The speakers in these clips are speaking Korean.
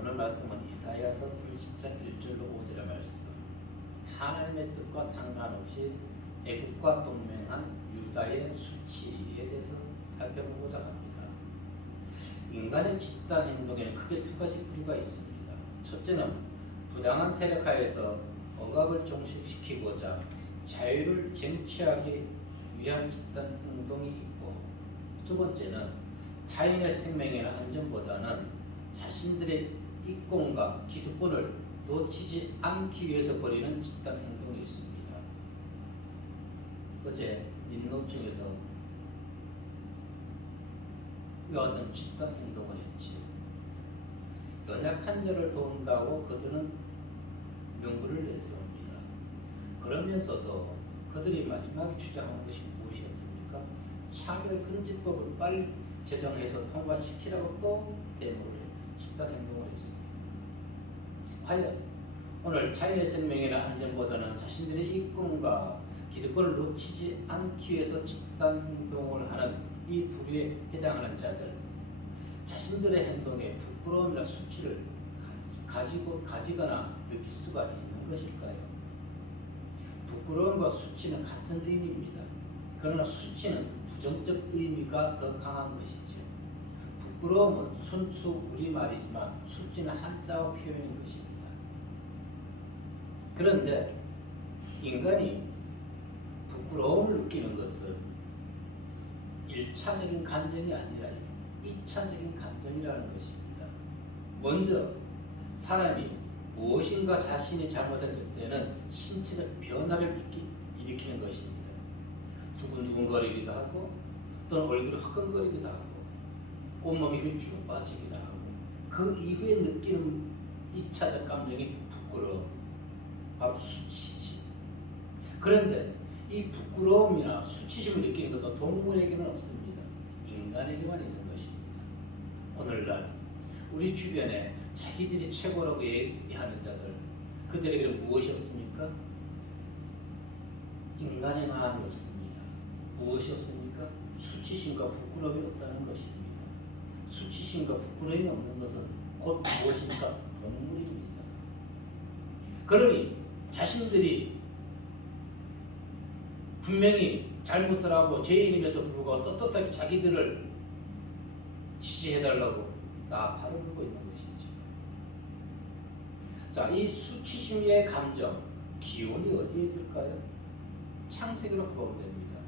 오늘 말씀은 이사야서 30장 1절로 5절의 말씀. 하나님의 뜻과 상관없이 애국과 동맹한 유다의 수치에 대해서 살펴보고자 합니다. 인간의 집단 행동에는 크게 두 가지 부류가 있습니다. 첫째는 부당한 세력 하에서 억압을 종식시키고자 자유를 쟁취하기 위한 집단 행동이 있고, 두 번째는 타인의 생명이나 안전보다는 자신들의 이권과 기득권을 놓치지 않기 위해서 벌이는 집단 행동이 있습니다. 어제 민노총에서 이와 같은 집단 행동을 했지. 연약한 자를 도운다고 그들은 명분을 내세웁니다. 그러면서도 그들이 마지막에 주장하는 것이 무엇이었습니까? 차별금지법을 빨리 제정해서 통과시키라고 또 대목을 집단 행동을 했습니다. 과연 오늘 타인의 생명이나 안전보다는 자신들의 이권과 기득권을 놓치지 않기 위해서 집단 행동을 하는 이 부류에 해당하는 자들, 자신들의 행동에 부끄러움이나 수치를 가지거나 느낄 수가 있는 것일까요? 부끄러움과 수치는 같은 의미입니다. 그러나 수치는 부정적 의미가 더 강한 것이죠. 부끄러움은 순수 우리말이지만 수치는 한자어 표현인 것입니다. 그런데 인간이 부끄러움을 느끼는 것은 1차적인 감정이 아니라 2차적인 감정이라는 것입니다. 먼저 사람이 무엇인가 자신이 잘못했을 때는 신체적 변화를 일으키는 것입니다. 두근두근거리기도 하고 또는 얼굴이 화끈거리기도 하고 온몸이 힘이 쭉 빠지기도 하고, 그 이후에 느끼는 2차적 감정이 부끄러움, 바로 수치심. 그런데 이 부끄러움이나 수치심을 느끼는 것은 동물에게는 없습니다. 인간에게만 있는 것입니다. 오늘날 우리 주변에 자기들이 최고라고 얘기하는 자들, 그들에게는 무엇이 없습니까? 인간의 마음이 없습니다. 무엇이 없습니까? 수치심과 부끄러움이 없다는 것입니다. 수치심과 부끄러움이 없는 것은 곧 무엇입니까? 동물입니다. 그러니 자신들이 분명히 잘못을 하고 죄인임에도 불구하고 떳떳하게 자기들을 지지해달라고 다 팔을 들고 있는 것이죠. 자, 이 수치심의 감정, 기원이 어디에 있을까요? 창세기로 보면 됩니다.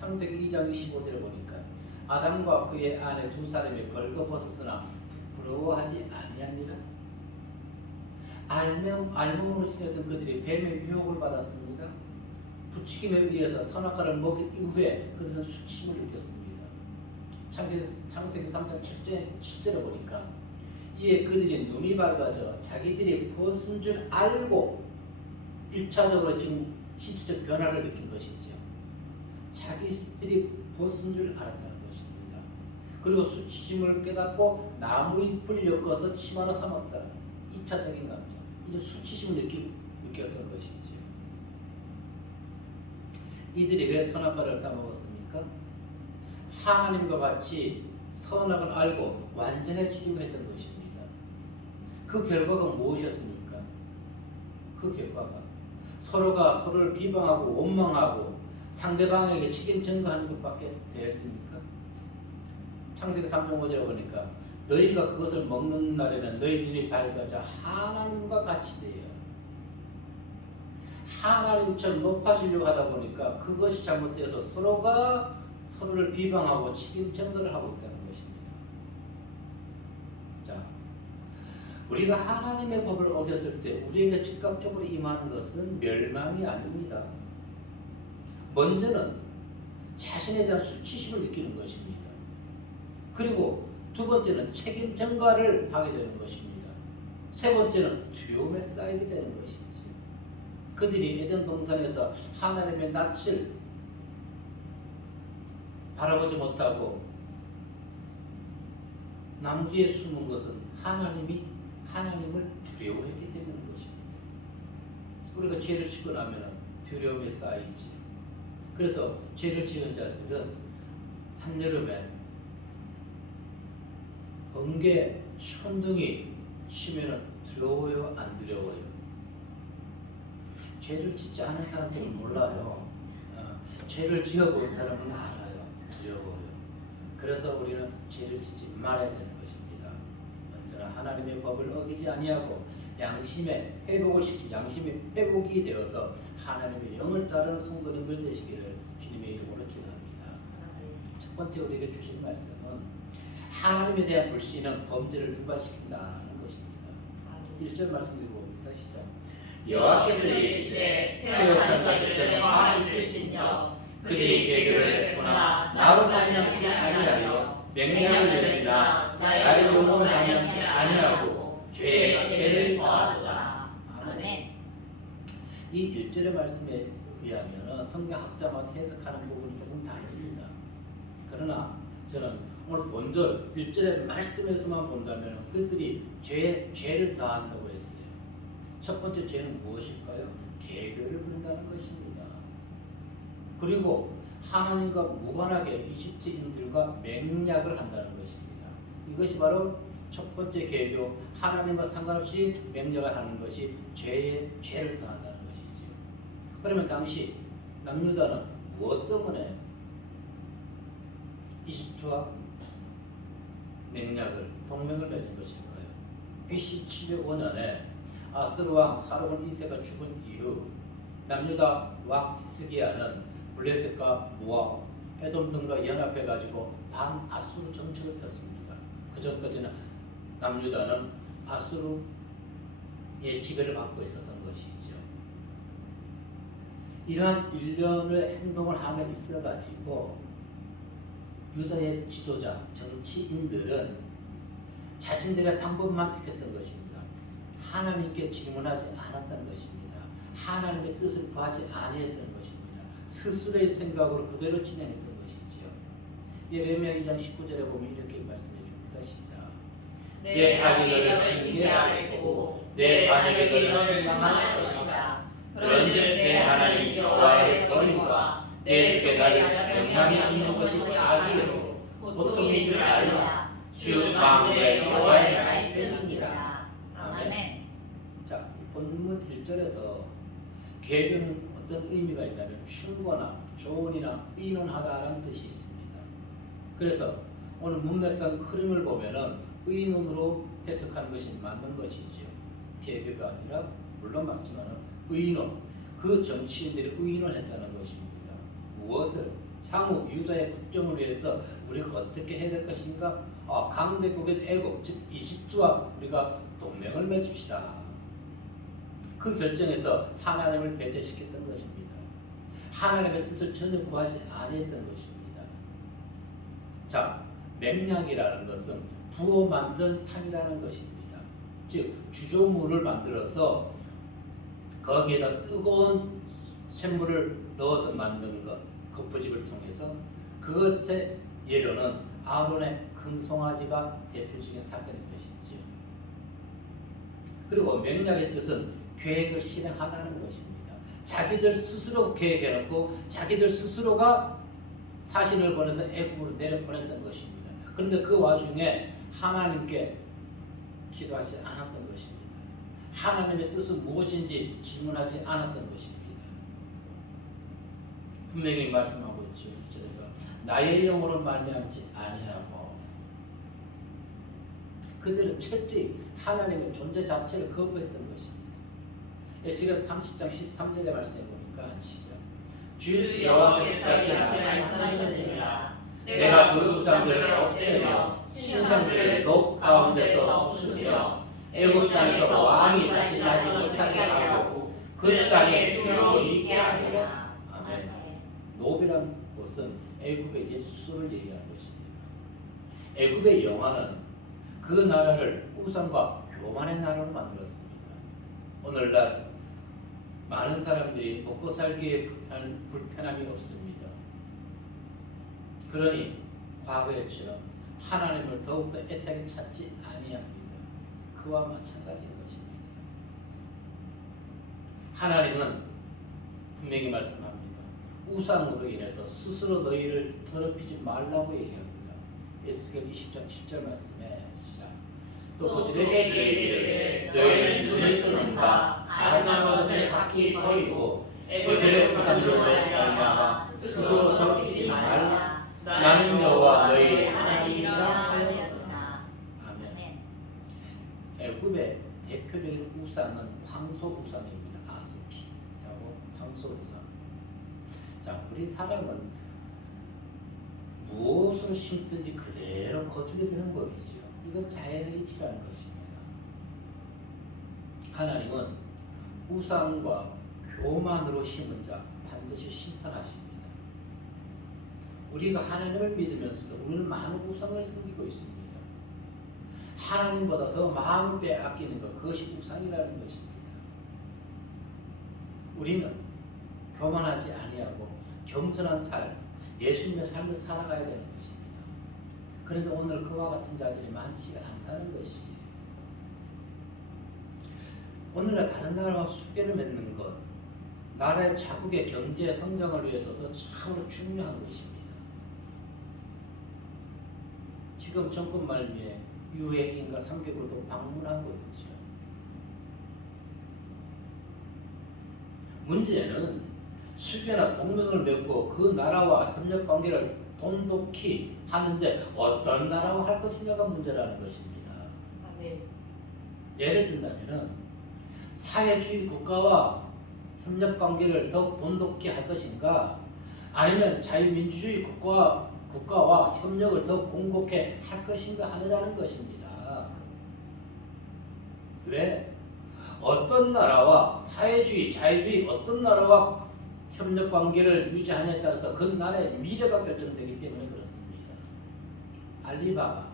창세기 2장 25절에 보니까 아담과 그의 아내 두 사람이 벌거벗었으나 부끄러워하지 아니하니라. 알몸으로 지내던 그들이 뱀의 유혹을 받았습니다. 부추김에 의해서 선악과를 먹인 이후에 그들은 수치심을 느꼈습니다. 창세기 3장 7절에 보니까 이에 그들이 눈이 밝아져 자기들이 벗은 줄 알고 1차적으로 지금 신체적 변화를 느낀 것이죠. 자기들이 벗은 줄 알았다는 것입니다. 그리고 수치심을 깨닫고 나무잎을 엮어서 침 하나 삼았다. 2차적인 감정. 이제 수치심을 느꼈던 것이죠. 이들이 왜 선악과를 따먹었습니까? 하나님과 같이 선악을 알고 완전해지려고 했던 것입니다. 그 결과가 무엇이었습니까? 그 결과가 서로가 서로를 비방하고 원망하고 상대방에게 책임 전가하는 것밖에 되었습니까? 창세기 3장 5절에 보니까 너희가 그것을 먹는 날에는 너희 눈이 밝아져 하나님과 같이 되어 하나님처럼 높아지려고 하다 보니까 그것이 잘못되어서 서로가 서로를 비방하고 책임 전가를 하고 있다는 것입니다. 자, 우리가 하나님의 법을 어겼을 때 우리에게 즉각적으로 임하는 것은 멸망이 아닙니다. 먼저는 자신에 대한 수치심을 느끼는 것입니다. 그리고 두 번째는 책임 전가를 하게 되는 것입니다. 세 번째는 두려움에 쌓이게 되는 것이죠. 그들이 에덴 동산에서 하나님의 낯을 바라보지 못하고 나무 뒤에 숨은 것은 하나님을 두려워했기 때문인 것입니다. 우리가 죄를 짓고 나면 두려움에 쌓이지. 그래서 죄를 지은 자들은 한여름에 번개, 천둥이 쉬면은 두려워요, 안 두려워요? 죄를 짓지 않은 사람들은 몰라요. 죄를 지어본 사람은 알아요. 두려워요. 그래서 우리는 죄를 짓지 말아야 되는 것입니다. 언제나 하나님의 법을 어기지 아니하고 양심의 회복을 시키 양심의 회복이 되어서 하나님의 영을 따르는 성도님들 되시기를 주님의 이름으로 기도합니다. 첫 번째 우리에게 주신 말씀은 하나님에 대한 불신은 범죄를 유발시킨다는 것입니다. 1절 말씀 읽어봅니다. 시작. 여호와께서 이르시되 회역한 자식들은 많이 있을진저 그들이 계교를 베푸나 나로 말미암지 아니하여 맹령을 내지나 나의 영혼을 말미암지 아니하고 죄를 더하도다. 아멘. 이 1절의 말씀에 의하면 성경학자마다 해석하는 부분이 조금 다릅니다. 그러나 저는 오늘 본절 1절의 말씀에서만 본다면 그들이 죄를 더한다고 했어요. 첫 번째 죄는 무엇일까요? 계교를 부린다는 것입니다. 그리고 하나님과 무관하게 이집트인들과 맹약을 한다는 것입니다. 이것이 바로 첫 번째 계교, 하나님과 상관없이 맹약을 하는 것이 죄를 더한다는 것이죠. 그러면 당시 남유다는 무엇 때문에 이집트와 맹약을 동맹을 맺은 것일까요? BC 705년에 아스르 왕 사르곤 2세가 죽은 이후 남유다 왕 히스기야는 블레셋과 모압, 에돔 등과 연합해 가지고 반아수르 정책을 폈습니다. 그 전까지는 남유다는 아수르의 지배를 받고 있었던 것이죠. 이러한 일련의 행동을 함에 있어 가지고 유다의 지도자, 정치인들은 자신들의 방법만 택했던 것입니다. 하나님께 질문하지 않았던 것입니다. 하나님의 뜻을 구하지 아니했던 것입니다. 스스로의 생각으로 그대로 진행했던 것이지요. 예레미야 2장 19절에 보면 이렇게 말씀해 줍니다. 시작. 내 악인을 징계하겠고 내 반역을 책망할 것이다. 그런즉 내 하나님 여호와의 버림과 내 주께 나를 경향이 있는 것이 악이요 고통인 줄 알라. 주 만군의 여호와의 말씀이니라. 아멘. 자, 본문 1절에서 계교는 어떤 의미가 있냐면 충고나 조언이나 의논하다라는 뜻이 있습니다. 그래서 오늘 문맥상 흐름을 보면은 의논으로 해석하는 것이 맞는 것이지요. 계교가 아니라 물론 맞지만은 의논, 그 정치인들이 의논했다는 것입니다. 무엇을? 향후 유다의 국정을 위해서 우리가 어떻게 해야 될 것인가? 강대국인 애국, 즉 이집트와 우리가 동맹을 맺읍시다. 그 결정에서 하나님을 배제시켰던 것입니다. 하나님의 뜻을 전혀 구하지 아니했던 것입니다. 자, 맹약이라는 것은 부어 만든 상이라는 것입니다. 즉 주조물을 만들어서 거기에다 뜨거운 샘물을 넣어서 만든 것, 거푸집을 통해서 그것의 예로는 아론의 금송아지가 대표적인 사건인 것이지요. 그리고 맹약의 뜻은 계획을 실행하자는 것입니다. 자기들 스스로 계획해놓고 자기들 스스로가 사신을 보내서 애국으로 내려보냈던 것입니다. 그런데 그 와중에 하나님께 기도하지 않았던 것입니다. 하나님의 뜻은 무엇인지 질문하지 않았던 것입니다. 분명히 말씀하고 있죠. 1절에서 나의 영으로 말미암지 아니하고, 그들은 철저히 하나님의 존재 자체를 거부했던 것입니다. 에스겔 30장 13절의 말씀에 보니까 시작. 주 여호와께서 말씀하셨느니라. 내가 그 우상들을 없애며 신상들을 녹 가운데서 부수며 애굽 땅에서 왕이 다시 나지 못하게 하고 그 땅에 주역이 있게 하리라. 아멘. 노비란 곳은 애굽의 옛수를 얘기하는 것입니다. 애굽의 여호와는 그 나라를 우상과 교만의 나라로 만들었습니다. 오늘날 많은 사람들이 먹고 살기에 불편함이 없습니다. 그러니 과거에처럼 하나님을 더욱더 애타게 찾지 아니합니다. 그와 마찬가지인 것입니다. 하나님은 분명히 말씀합니다. 우상으로 인해서 스스로 너희를 더럽히지 말라고 얘기합니다. 에스겔 20장 10절 말씀에 시작. 또 그들에게 이르기를 너희는 눈을 뜨는 바 가증한 것을 각기 버리고 애굽의 우상으로 말미암아 스스로 더럽히지 말라. 나는 여호와 너희 하나님이라 하였으나. 아멘. 애굽의 대표적인 우상은 황소 우상입니다. 아스피라고 황소 우상. 자, 우리 사람은 무엇을 심든지 그대로 거두게 되는 법이지요. 이건 자연의 이치라는 것입니다. 하나님은 우상과 교만으로 심은 자 반드시 심판하십니다. 우리가 하나님을 믿으면서도 우리는 많은 우상을 섬기고 있습니다. 하나님보다 더 마음을 빼앗기는 것, 그것이 우상이라는 것입니다. 우리는 교만하지 아니하고 겸손한 삶, 예수님의 삶을 살아가야 되는 것입니다. 그런데 오늘 그와 같은 자들이 많지가 않다는 것이에요. 오늘날 다른 나라와 수교를 맺는 것, 나라의 자국의 경제 성장을 위해서도 참으로 중요한 것입니다. 지금 정권 말미에 유해 인가 3개국도 방문하고 있죠. 문제는 수교나 동맹을 맺고 그 나라와 협력 관계를 돈독히 하는데 어떤 나라와 할 것이냐가 문제라는 것입니다. 네. 예를 든다면 사회주의 국가와 협력 관계를 더욱 돈독히 할 것인가, 아니면 자유민주주의 국가와 협력을 더 공고케 할 것인가 하느냐는 것입니다. 왜? 어떤 나라와 사회주의, 자유주의 어떤 나라와 협력 관계를 유지하느냐에 따라서 그 나라의 미래가 결정되기 때문에 그렇습니다. 알리바바,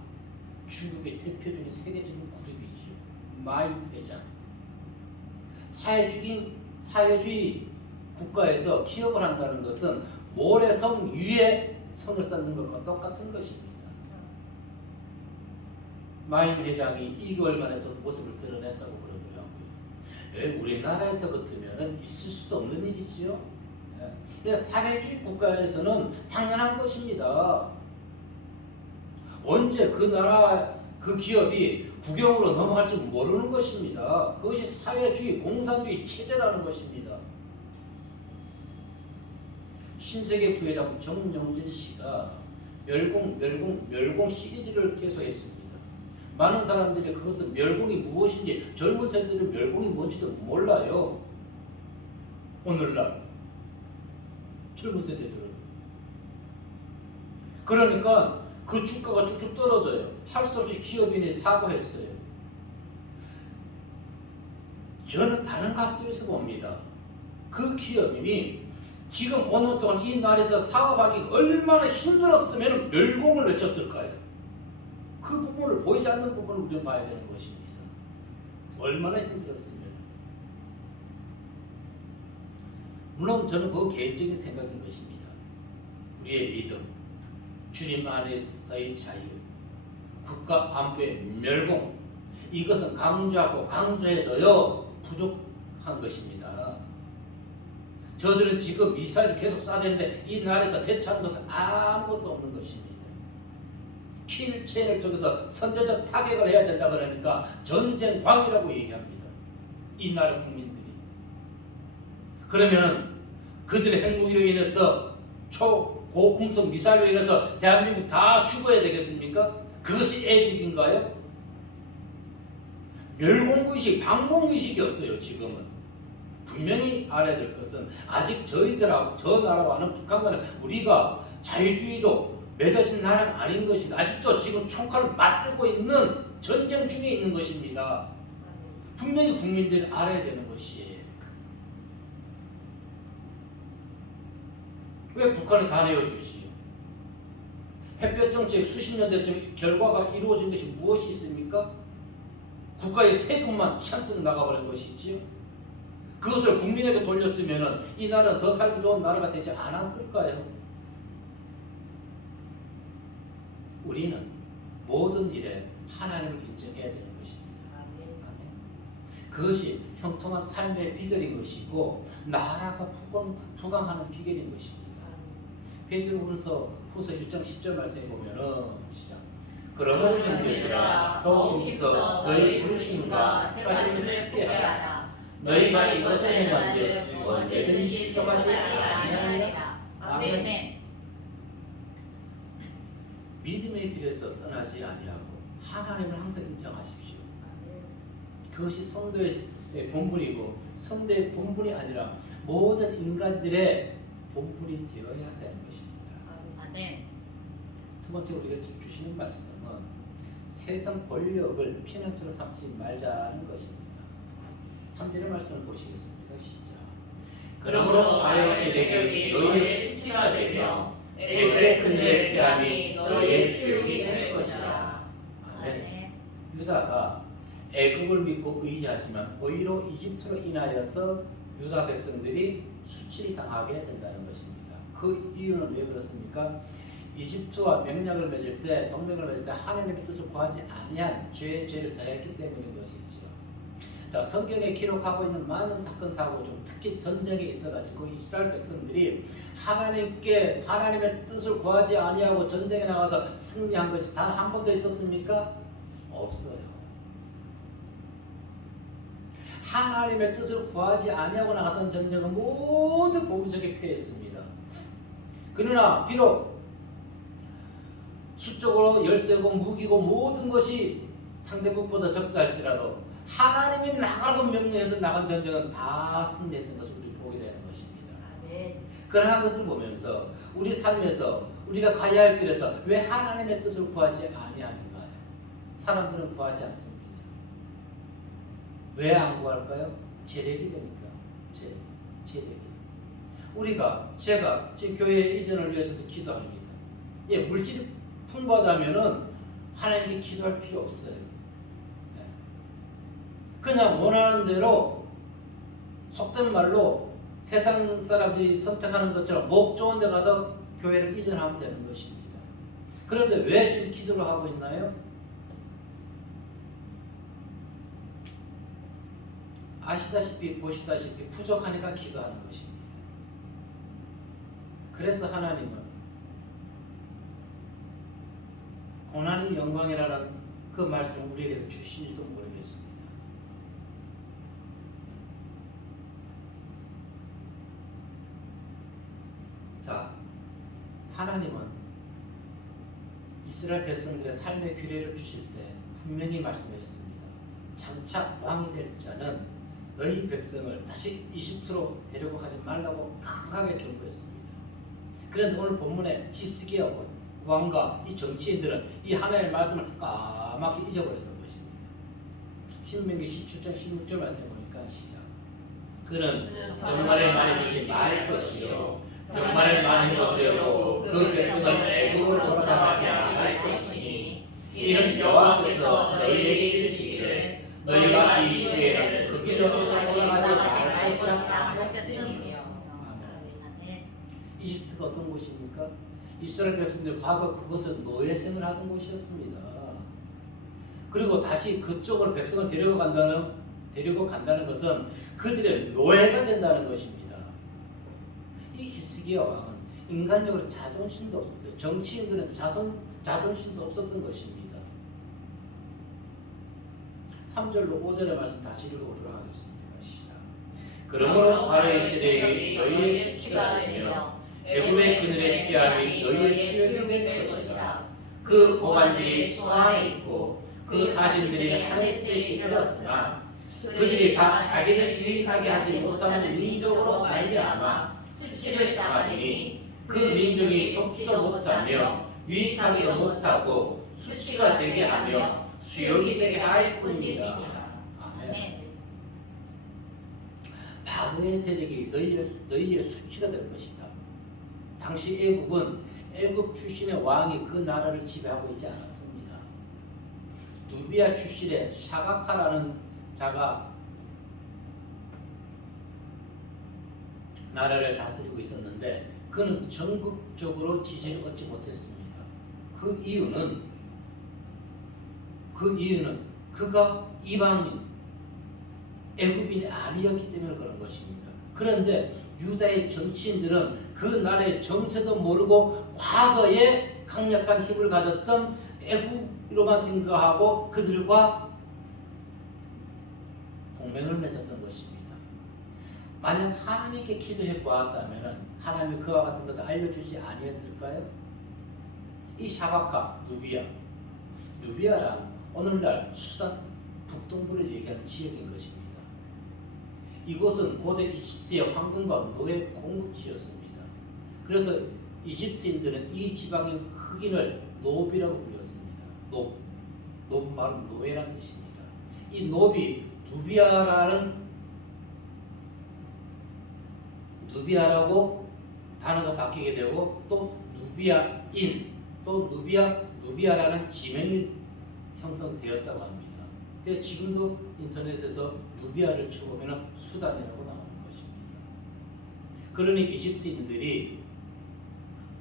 중국의 대표적인 세계적인 그룹이지요. 마이 회장. 사회주의 국가에서 기업을 한다는 것은 모래성 위에 성을 쌓는 것과 똑같은 것입니다. 마임 회장이 2개월 만에 또 모습을 드러냈다고 그러더라고요. 우리나라에서 같으면 있을 수도 없는 일이지요. 사회주의 국가에서는 당연한 것입니다. 언제 그 나라 그 기업이 국영으로 넘어갈지 모르는 것입니다. 그것이 사회주의, 공산주의 체제라는 것입니다. 신세계 부회장 정영진 씨가 멸공 시리즈를 계속했습니다. 많은 사람들이 그것은 멸공이 무엇인지, 젊은 세대들은 멸공이 뭔지도 몰라요. 오늘날 젊은 세대들은. 그러니까 그 주가가 쭉쭉 떨어져요. 할 수 없이 기업인이 사과했어요. 저는 다른 각도에서 봅니다. 그 기업인이 지금 어느 동안 이 나라에서 사업하기 얼마나 힘들었으면 멸공을 외쳤을까요? 그 부분을, 보이지 않는 부분을 우리는 봐야 되는 것입니다. 얼마나 힘들었으면. 물론 저는 그 개인적인 생각인 것입니다. 우리의 믿음, 주님 안에서의 자유, 국가 안보의 멸공, 이것은 강조하고 강조해도요 부족한 것입니다. 저들은 지금 미사일을 계속 쏴대는데 이 나라에서 대처하는 것은 아무것도 없는 것입니다. 킬체인을 통해서 선제적 타격을 해야 된다 그러니까 전쟁광이라고 얘기합니다. 이 나라 국민들이. 그러면 그들의 행동으로 인해서 초고음속 미사일로 인해서 대한민국 다 죽어야 되겠습니까? 그것이 애국인가요? 멸공의식, 방공의식이 없어요. 지금은. 분명히 알아야 될 것은 아직 저희들하고 저 나라와는, 북한과는 우리가 자유주의로 맺어진 나라가 아닌 것입니다. 아직도 지금 총칼을 맞들고 있는 전쟁 중에 있는 것입니다. 분명히 국민들이 알아야 되는 것이에요. 왜 북한이 다 내어주지? 햇볕 정책 수십 년대쯤 결과가 이루어진 것이 무엇이 있습니까? 국가의 세금만 잔뜩 나가버린 것이지요. 그것을 국민에게 돌렸으면 이 나라는 더 살기 좋은 나라가 되지 않았을까요? 우리는 모든 일에 하나님을 인정해야 되는 것입니다. 아멘. 그것이 형통한 삶의 비결인 것이고 나라가 부강하는 비결인 것입니다. 베드로후서 1장 10절 말씀에 보면은 시작. 그러므로 형제들아 더욱 있어 너희 부르심과 택하심을 회개하라. 너희가 이것을 행한즉 언제든지 실족하지 아니하리라. 아멘. 믿음의 길에서 떠나지 아니하고 하나님을 항상 인정하십시오. 그것이 성도의 본분이고 성도의 본분이 아니라 모든 인간들의 본분이 되어야 되는 것입니다. 아멘. 두 번째 우리가 주시는 말씀은 세상 권력을 피난처로 삼지 말자는 것입니다. 3절의 말씀을 보시겠습니다. 시작. 그러므로 바의 세력이 너희의 수치가 되며 애굽의 그늘의 피함이 너희의 수욕이 될 것이라. 아멘. 유다가 애굽을 믿고 의지하지만 오히려 이집트로 인하여서 유다 백성들이 수치를 당하게 된다는 것입니다. 그 이유는 왜 그렇습니까? 이집트와盟約을 맺을 때, 동맹을 맺을 때 하나님의 뜻을 구하지 아니한 죄를 더했기 때문인 것이죠. 자, 성경에 기록하고 있는 많은 사건 사고 중 특히 전쟁에 있어가지고 이스라엘 백성들이 하나님의 뜻을 구하지 아니하고 전쟁에 나가서 승리한 것이 단 한 번도 있었습니까? 없어요. 하나님의 뜻을 구하지 아니하고 나갔던 전쟁은 모두 보기적에 패했습니다. 그러나 비록 수적으로 열세고 무기고 모든 것이 상대국보다 적다 할지라도 하나님이 나가라고 명령해서 나간 전쟁은 다 승리했던 것을 우리 보게 되는 것입니다. 그러한 것을 보면서 우리 삶에서 우리가 가야 할 길에서 왜 하나님의 뜻을 구하지 아니하는가요? 사람들은 구하지 않습니다. 왜 안 구할까요? 재력이 되니까. 재력이. 제가 제 교회 이전을 위해서도 기도합니다. 예, 물질이 풍부하다면은 하나님께 기도할 필요 없어요. 그냥 원하는 대로 속된 말로 세상 사람들이 선택하는 것처럼 목 좋은 데 가서 교회를 이전하면 되는 것입니다. 그런데 왜 지금 기도를 하고 있나요? 아시다시피 보시다시피 부족하니까 기도하는 것입니다. 그래서 하나님은 고난이 영광이라는 그 말씀을 우리에게 주신지도 모르겠습니다. 자, 하나님은 이스라엘 백성들의 삶의 규례를 주실 때 분명히 말씀하셨습니다. 장차 왕이 될 자는 너희 백성을 다시 이집트로 데리고 가지 말라고 강하게 경고했습니다. 그런데 오늘 본문에 히스기야 왕과 이 정치인들은 이 하나님의 말씀을 까맣게 잊어버렸던 것입니다. 신명기 17장 16절 말씀해 보니까 시작. 그는 병마를 많이 두지 말 것이요 병마를 많이 거두려고 그 백성을 애굽으로 돌아가게 할 것이니 이는 여호와께서 너희에게 이르시기를 너희가 이 후에는 그 길로 돌아가지 말 것이라 하셨으니요. 이집트가 어떤 곳입니까? 이스라엘 백성들 과거 그곳은 노예 생활을 하던 곳이었습니다. 그리고 다시 그쪽으로 백성을 데리고 간다는 것은 그들의 노예가 된다는 것입니다. 이 히스기야 왕은 인간적으로 자존심도 없었어요. 정치인들은 자존심도 없었던 것입니다. 3절로 5절의 말씀 다시 읽어보도록 하겠습니다. 시작. 그러므로 바로의 세력이 너희의 수치가 되며 애굽의 그늘의 피함이 너희의 수욕이 될 것이다. 그 고관들이 수안에 있고 그 사신들이 하늘에 이르렀으나 그들이 다 자기를 유익하게 하지 못하는 민족으로 말미암아 수치를 당하니 그 민족이 돕지도 못하며 유익하기도 못하고 수치가 되게 하며 수욕이 되게 할 뿐이다. 아멘. 바로의 세력이 너희의 수치가 될 것이다. 당시 애굽은 애굽 출신의 왕이 그 나라를 지배하고 있지 않았습니다. 누비아 출신의 샤가카라는 자가 나라를 다스리고 있었는데 그는 전국적으로 지지를 얻지 못했습니다. 그 이유는 그가 이방인 애굽인이 아니었기 때문에 그런 것입니다. 그런데 유다의 정치인들은 그 나라의 정세도 모르고 과거에 강력한 힘을 가졌던 애굽 이로만 생각하고 그들과 동맹을 맺었던 것입니다. 만약 하나님께 기도해 보았다면 하나님이 그와 같은 것을 알려주지 아니했을까요? 이 샤바카, 누비아란 오늘날 수단 북동부를 얘기하는 지역인 것입니다. 이곳은 고대 이집트의 황금과 노예 공급지였습니다. 그래서 이집트인들은 이 지방의 흑인을 노비라고 불렸습니다. 노브 바로 노예란 뜻입니다. 이 노비 누비아라고 단어가 바뀌게 되고 또 누비아인 또 누비아라는 지명이 형성되었다고 합니다. 그래서 지금도 인터넷에서 누비아를 쳐보면 수단이라고 나오는 것입니다. 그러니 이집트인들이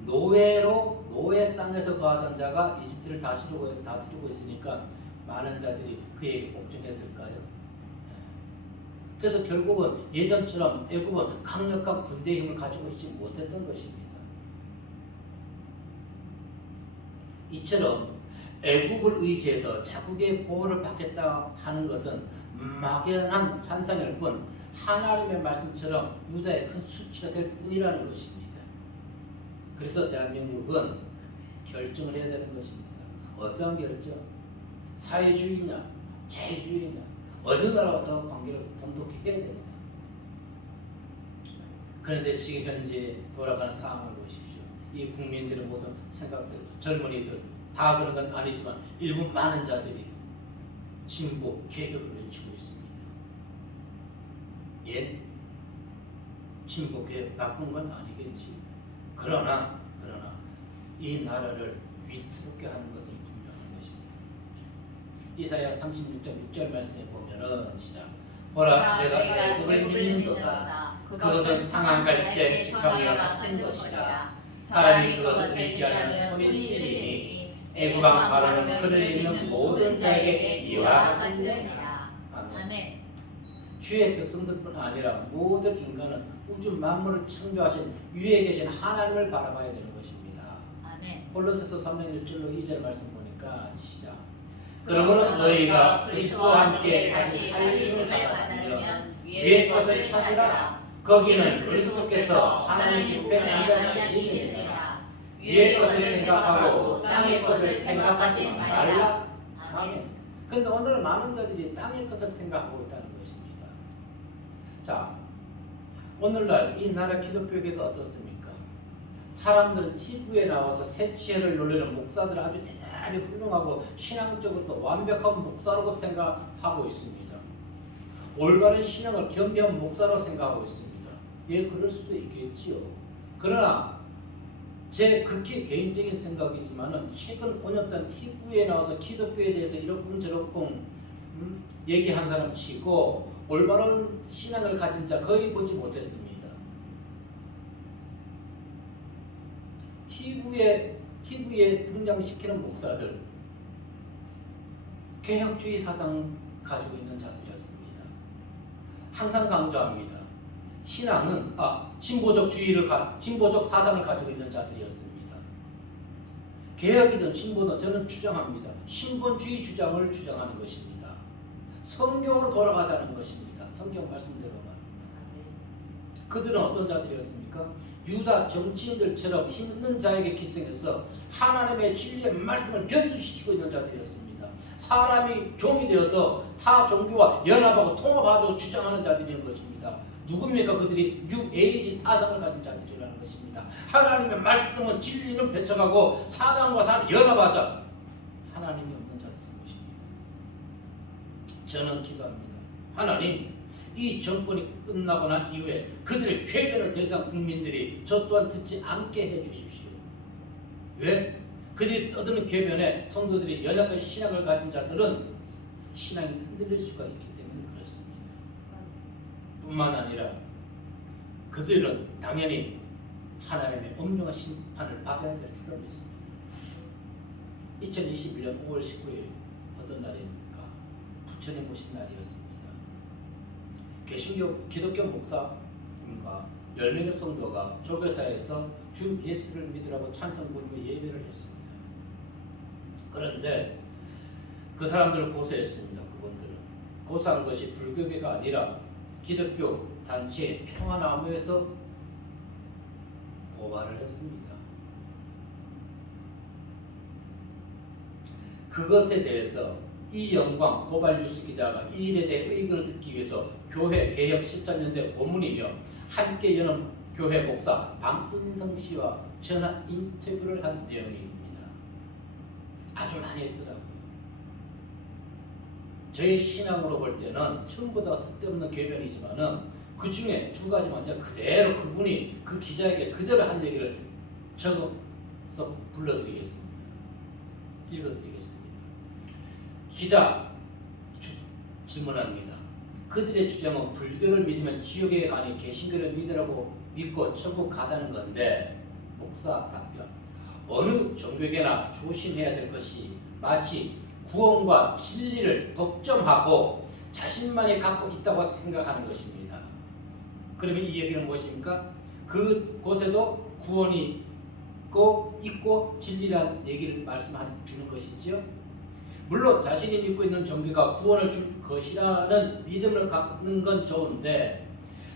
노예 땅에서 거하던 자가 이집트를 다스리고 있으니까 많은 자들이 그에게 복종했을까요? 그래서 결국은 예전처럼 애굽은 강력한 군대 힘을 가지고 있지 못했던 것입니다. 이처럼 애국을 의지해서 자국의 보호를 받겠다 하는 것은 막연한 환상일 뿐 하나님의 말씀처럼 유다의 큰 수치가 될 뿐이라는 것입니다. 그래서 대한민국은 결정을 해야 되는 것입니다. 어떠한 결정? 사회주의냐? 자유주의냐? 어느 나라와 더 관계를 돈독히 해야 되느냐? 그런데 지금 현재 돌아가는 상황을 보십시오. 이 국민들의 모든 생각들, 젊은이들 다 그런 건 아니지만 일부 많은 자들이 진보, 개혁을 외치고 있습니다. 예? 진보, 개혁 나쁜 건 아니겠지. 그러나 이 나라를 위태롭게 하는 것은 분명한 것입니다. 이사야 36장 6절 말씀에 보면은 시작. 보라 내가 애굽을 믿는도다. 그것은 상한 갈대 지팡이와 같은 것이라. 사람이 그것을 의지하는 손이 찔리니 애굽 왕 바로는 그를 믿는 모든 자에게 이와 같으리라. 아멘. 주의 백성들뿐 아니라 모든 인간은 우주 만물을 창조하신 위에 계신 하나님을 바라봐야 되는 것입니다. 아멘. 골로새서 3장 1절로 2절 말씀 보니까 시작. 그러므로 너희가 그리스도와 함께 다시 살리심을 받았으면 위의 것을 찾으라. 거기는 그리스도께서 하나님 우편에 앉아 계시느니라. 위의 것을 생각하고 땅의 것을 생각하지 말라. 아멘. 그런데 오늘 많은 자들이 땅의 것을 생각하고 있다는 것입니다. 자, 오늘날 이 나라 기독교계가 어떻습니까? 사람들은 TV에 나와서 새치혈을 놀리는 목사들을 아주 대단히 훌륭하고 신앙적으로도 완벽한 목사라고 생각하고 있습니다. 올바른 신앙을 겸비한 목사라고 생각하고 있습니다. 예, 그럴 수도 있겠지요. 그러나 제 극히 개인적인 생각이지만은 최근 5년 동안 TV에 나와서 기독교에 대해서 이러쿵저러쿵 얘기한 사람 치고 올바른 신앙을 가진 자 거의 보지 못했습니다. TV에 등장시키는 목사들 개혁주의 사상 가지고 있는 자들이었습니다. 항상 강조합니다. 신앙은 진보적 사상을 가지고 있는 자들이었습니다. 개혁이든 진보든 저는 주장합니다. 신본주의 주장을 주장하는 것입니다. 성경으로 돌아가자는 것입니다. 성경 말씀대로만. 그들은 어떤 자들이었습니까? 유다 정치인들처럼 힘있는 자에게 기생해서 하나님의 진리의 말씀을 변질시키고 있는 자들이었습니다. 사람이 종이 되어서 타 종교와 연합하고 통합하자고 주장하는 자들인 것입니다. 누굽니까? 그들이 뉴에이지 사상을 가진 자들이라는 것입니다. 하나님의 말씀은 진리는 배척하고 사람과 사람 연합하자. 하나님이 없는 자들인 것입니다. 저는 기도합니다. 하나님, 이 정권이 끝나고 난 이후에 그들의 궤변을 더 이상 국민들이 저 또한 듣지 않게 해주십시오. 왜? 그들이 떠드는 궤변에 성도들이 연약한 신앙을 가진 자들은 신앙이 흔들릴 수가 있기 때문에 그렇습니다. 뿐만 아니라 그들은 당연히 하나님의 엄중한 심판을 받아야 될 줄로 믿습니다. 2021년 5월 19일 어떤 날입니까? 부처님 오신 날이었습니다. 개신교 기독교 목사님과 10명의 성도가 조교사에서 주 예수를 믿으라고 찬송 부르며 예배를 했습니다. 그런데 그 사람들을 고소했습니다. 그분들은 고소한 것이 불교계가 아니라 기독교 단체 평화나무에서 고발을 했습니다. 그것에 대해서 이영광 고발 뉴스 기자가 이 일에 대해 의견을 듣기 위해서 교회 개혁 13년대 고문이며 함께 여는 교회 목사 방은성 씨와 전화 인터뷰를 한 내용입니다. 아주 많이 했더라고요. 저의 신앙으로 볼 때는 전부 다 쓸데없는 궤변이지만은 그 중에 두 가지만 제가 그대로 그분이 그 기자에게 그대로 한 얘기를 적어서 불러드리겠습니다. 읽어드리겠습니다. 기자 질문합니다. 그들의 주장은 불교를 믿으면 지옥에 가니 개신교를 믿으라고 믿고 천국 가자는 건데 목사 답변. 어느 종교계나 조심해야 될 것이 마치 구원과 진리를 독점하고 자신만이 갖고 있다고 생각하는 것입니다. 그러면 이 얘기는 무엇입니까? 그곳에도 구원이 있고 진리라는 얘기를 말씀해주는 것이지요. 물론 자신이 믿고 있는 종교가 구원을 줄 것이라는 믿음을 갖는 건 좋은데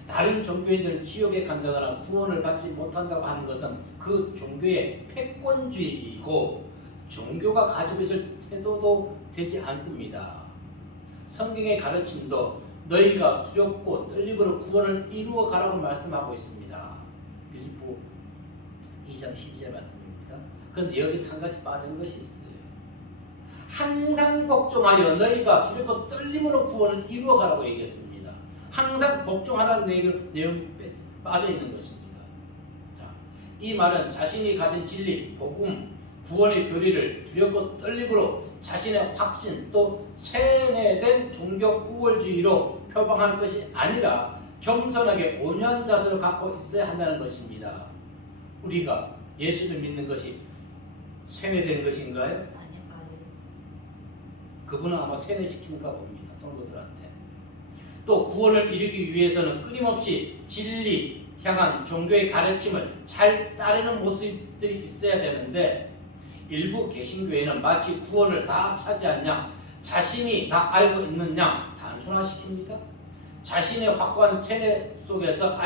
다른 종교인들은 지옥에 간다거나 구원을 받지 못한다고 하는 것은 그 종교의 패권주의이고 종교가 가지고 있을 태도도 되지 않습니다. 성경의 가르침도 너희가 두렵고 떨림으로 구원을 이루어 가라고 말씀하고 있습니다. 빌립보 2장 12절 말씀입니다. 그런데 여기서 한 가지 빠진 것이 있어요. 항상 복종하여 너희가 두렵고 떨림으로 구원을 이루어 가라고 얘기했습니다. 항상 복종하라는 내용이 빠져 있는 것입니다. 자, 이 말은 자신이 가진 진리, 복음, 구원의 교리를 두렵고 떨림으로 자신의 확신 또 세뇌된 종교 우월주의로 표방하는 것이 아니라 겸손하게 온유한 자세를 갖고 있어야 한다는 것입니다. 우리가 예수를 믿는 것이 세뇌된 것인가요? 그분은 아마 세뇌시키는가 봅니다. 성도들한테. 또 구원을 이루기 위해서는 끊임없이 진리 향한 종교의 가르침을 잘 따르는 모습들이 있어야 되는데 일부 개신교회는 마치 구원을 다 차지한 양, 자신이 다 알고 있는 양 단순화시킵니다. 자신의 확고한 세뇌 속에서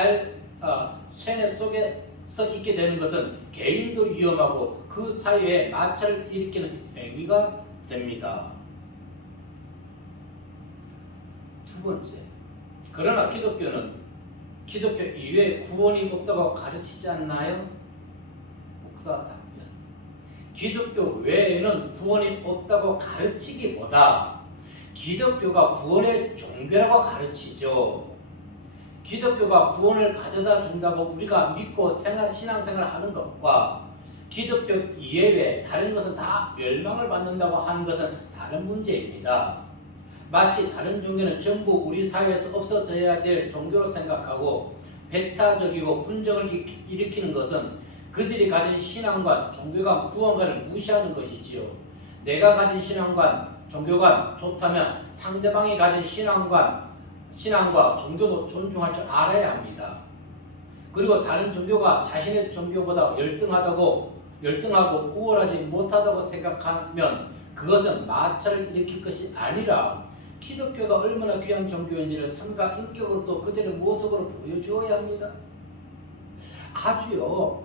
있게 되는 것은 개인도 위험하고 그 사회에 마찰을 일으키는 행위가 됩니다. 두 번째, 그러나 기독교는 기독교 이외에 구원이 없다고 가르치지 않나요? 목사 답변. 기독교 외에는 구원이 없다고 가르치기보다 기독교가 구원의 종교라고 가르치죠. 기독교가 구원을 가져다 준다고 우리가 믿고 신앙생활을 하는 것과 기독교 이외에 다른 것은 다 멸망을 받는다고 하는 것은 다른 문제입니다. 마치 다른 종교는 전부 우리 사회에서 없어져야 될 종교로 생각하고 배타적이고 분쟁을 일으키는 것은 그들이 가진 신앙관, 종교관, 구원관을 무시하는 것이지요. 내가 가진 신앙관, 종교관 좋다면 상대방이 가진 신앙과 종교도 존중할 줄 알아야 합니다. 그리고 다른 종교가 자신의 종교보다 열등하고 우월하지 못하다고 생각하면 그것은 마찰을 일으킬 것이 아니라 기독교가 얼마나 귀한 종교인지를 삶과 인격으로 또 그들의 모습으로 보여주어야 합니다. 아주요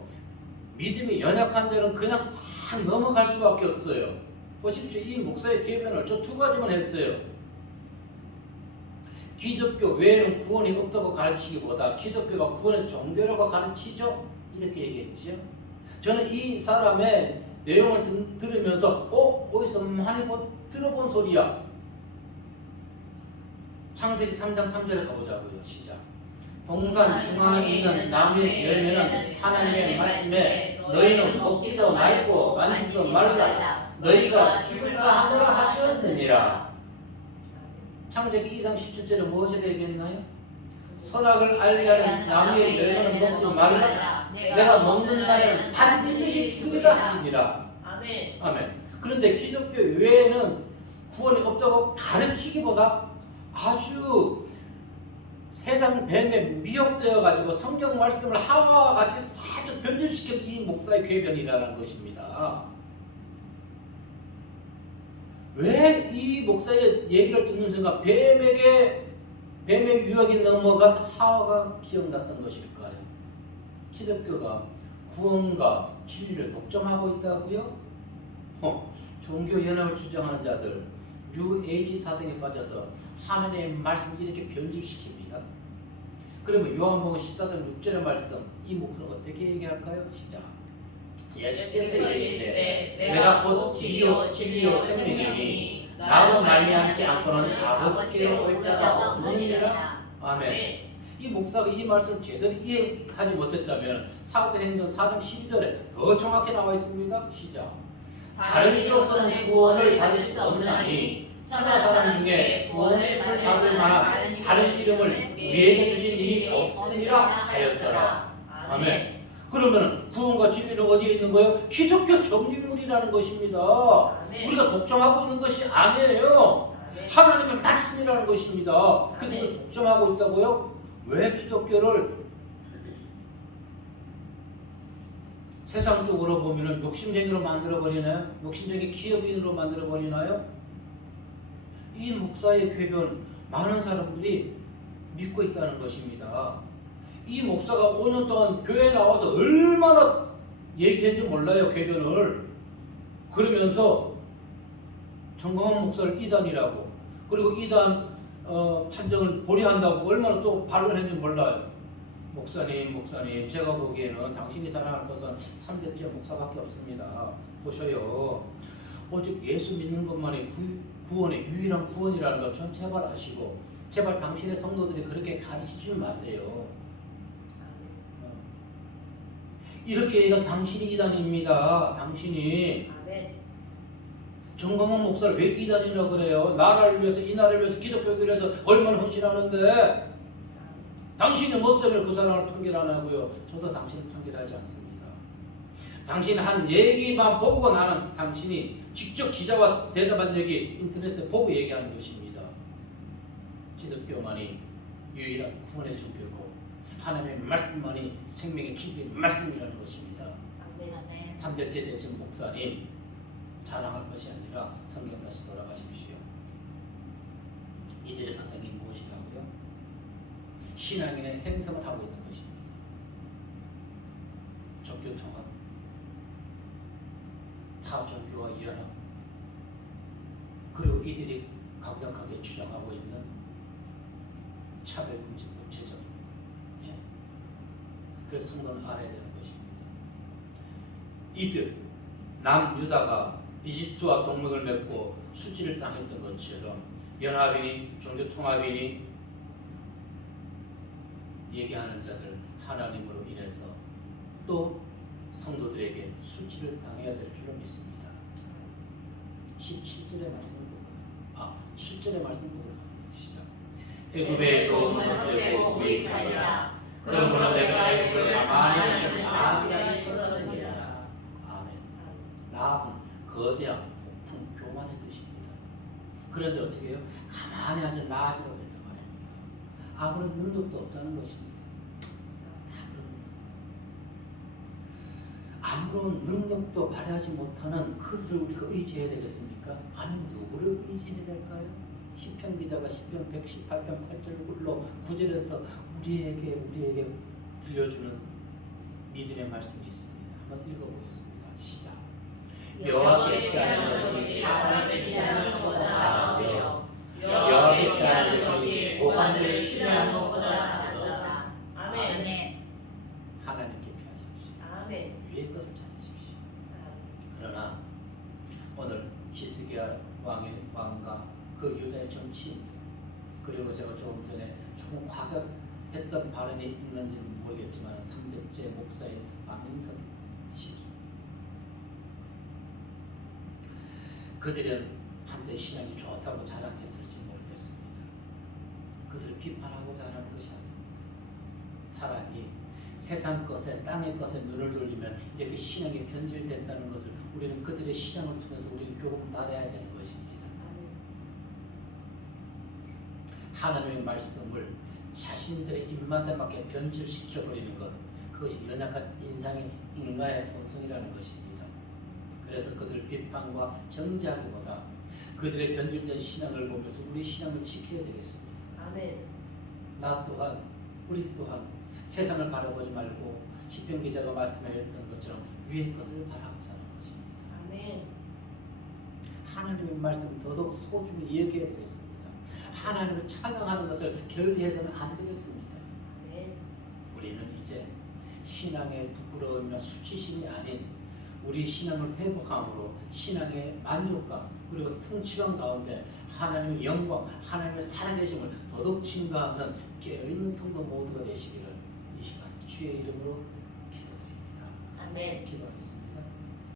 믿음이 연약한 자는 그냥 싹 넘어갈 수밖에 없어요. 보십시오. 이 목사의 궤변을 저 두 가지만 했어요. 기독교 외에는 구원이 없다고 가르치기보다 기독교가 구원의 종교라고 가르치죠. 이렇게 얘기했죠. 저는 이 사람의 내용을 들으면서 어디서 많이 들어본 소리야. 창세기 3장 3절에 가보자고요. 시작. 동산 중앙에 있는 나무의 열매는 하나님의 말씀에 너희는 먹지도 말고 만지지도 말라 너희가 죽을까 하더라 하셨느니라. 창세기 2장 17절에 무엇에 얘기했나요? 선악을 알게 하는 나무의 열매는 먹지 말라 내가 먹는 날에는 반드시 죽으리라 하시니라. 아멘. 아멘. 그런데 기독교 외에는 구원이 없다고 가르치기보다 아주 세상 뱀에 미혹되어 가지고 성경 말씀을 하와와 같이 살짝 변질시킨 이 목사의 궤변이라는 것입니다. 왜 이 목사의 얘기를 듣는 순간 뱀의 유혹이 넘어간 하와가 기억났던 것일까요? 기독교가 구원과 진리를 독점하고 있다고요? 종교 연합을 주장하는 자들, 뉴에이지 사상에 빠져서 하나님의 말씀을 이렇게 변질시킵니다. 그러면 요한복음 14장 6절의 말씀, 이 목사는 어떻게 얘기할까요? 시작. 예수께서 이르시되 내가 곧 길이요 진리요 생명이니 나로 말미암지 않고는 아버지께로 올 자가 없느니라. 아멘. 이 목사가 이 말씀을 제대로 이해하지 못했다면 사도행전 4장 12절에 더 정확히 나와 있습니다. 시작. 다른 이로서는 구원을 받을 수 없나니 천하 사람 중에 구원을 받을 만한 다른 이름을 우리에게 주신 일이 없음이라 하였더라. 아멘. 그러면 구원과 진리는 어디에 있는 거예요? 기독교 정직물이라는 것입니다. 우리가 독점하고 있는 것이 아니에요. 하나님의 말씀이라는 것입니다. 근데 이걸 독점하고 있다고요? 왜 기독교를 세상적으로 보면은 욕심쟁이로 만들어버리나요? 욕심쟁이 기업인으로 만들어버리나요? 이 목사의 궤변 많은 사람들이 믿고 있다는 것입니다. 이 목사가 5년 동안 교회에 나와서 얼마나 얘기했는지 몰라요, 궤변을. 그러면서 정광훈 목사를 이단이라고, 그리고 이단 판정을 보류한다고 얼마나 또 반론했는지 몰라요. 목사님, 제가 보기에는 당신이 자랑할 것은 3대째 목사밖에 없습니다. 보셔요. 오직 예수 믿는 것만이 구원의 유일한 구원이라는 걸 전 제발 아시고, 제발 당신의 성도들이 그렇게 가르치지 마세요. 이렇게 얘기한 당신이 이단입니다. 당신이. 정광훈 목사를 왜 이단이라고 그래요? 나라를 위해서, 이 나라를 위해서, 기독교를 위해서 얼마나 헌신하는데 당신은 뭐 때문에 그 사람을 판결 안 하고요? 저도 당신을 판결하지 않습니다. 당신 한 얘기만 보고 나는 당신이 직접 기자와 대답한 얘기 인터넷에 보고 얘기하는 것입니다. 기독교만이 유일한 구원의 종교고 하나님의 말씀만이 생명의 진리의 말씀이라는 것입니다. 3대째 대전 목사님 자랑할 것이 아니라 성경 다시 돌아가십시오. 이들의 사상이 무엇이라고요? 신앙인의 행성을 하고 있는 것입니다. 종교통합, 타종교와 연합, 그리고 이들이 강력하게 주장하고 있는 차별금지법 제정. 그래서 성도는 알아야 되는 것입니다. 이들 남유다가 이집트와 동맹을 맺고 수지를 당했던 것처럼 연합이니 종교통합이니 얘기하는 자들 하나님으로 인해서 또 성도들에게 수치를 당해야 될 줄로 믿습니다. 17절의 말씀을 보도록 7절의 말씀을 보도록 합니다. 시작. 애굽의 도움은 헛되고 무익하리라. 그러므로 내가 애굽을 가만히 앉은 라합이라는 그러느니라. 아멘. 라합은 거대한 폭풍 교만의 뜻입니다. 그런데 어떻게 해요? 가만히 앉은 라합이라고 했단 말입니다. 아무런 능력도 없다는 것입니다. 아무런 능력도 발휘하지 못하는 그들을 우리가 의지해야 되겠습니까? 아니 누구를 의지해야 될까요? 시편 기자가 시편 118편 8절로 9절에서 우리에게 들려주는 믿음의 말씀이 있습니다. 한번 읽어보겠습니다. 시작. 여호와께 피하는 것이 사람을 신뢰하는 것보다 나으며 여호와께 피하는 것이 고관들을 신뢰하는 것보다 낫도다. 아멘. 하나님께 피하십시오. 아멘. 위의 것을 찾으십시오. 그러나 오늘 히스기야 왕과 그 유다의 정치인들, 그리고 제가 조금 전에 조금 과격했던 발언이 있는지는 모르겠지만 3대째 목사인 박민선 씨, 그들은 한때 신앙이 좋다고 자랑했을지 모르겠습니다. 그들을 비판하고자 하는 것이 아닙니다. 사람이 세상 것에, 땅의 것에 눈을 돌리면 이렇게 신앙이 변질됐다는 것을 우리는 그들의 신앙을 통해서 우리는 교훈 받아야 되는 것입니다. 하나님의 말씀을 자신들의 입맛에 맞게 변질시켜버리는 것, 그것이 연약한 인간의 본성이라는 것입니다. 그래서 그들 비판과 정죄하기보다 그들의 변질된 신앙을 보면서 우리 신앙을 지켜야 되겠습니다. 아멘. 나 또한 우리 또한 세상을 바라보지 말고 시편 기자가 말씀하셨던 것처럼 위의 것을 바라보자는 것입니다. 아멘. 하나님의 말씀 더더욱 소중히 여겨야 되겠습니다. 하나님을 찬양하는 것을 게을리해서는 안 되겠습니다. 아멘. 우리는 이제 신앙의 부끄러움이나 수치심이 아닌 우리 신앙을 회복함으로 신앙의 만족감 그리고 성취감 가운데 하나님의 영광, 하나님의 살아계심을 더더욱 증가하는 깨어있는 성도 모두가 되시기를 이 시간 주의 이름으로 기도드립니다. 아멘. 기도하겠습니다.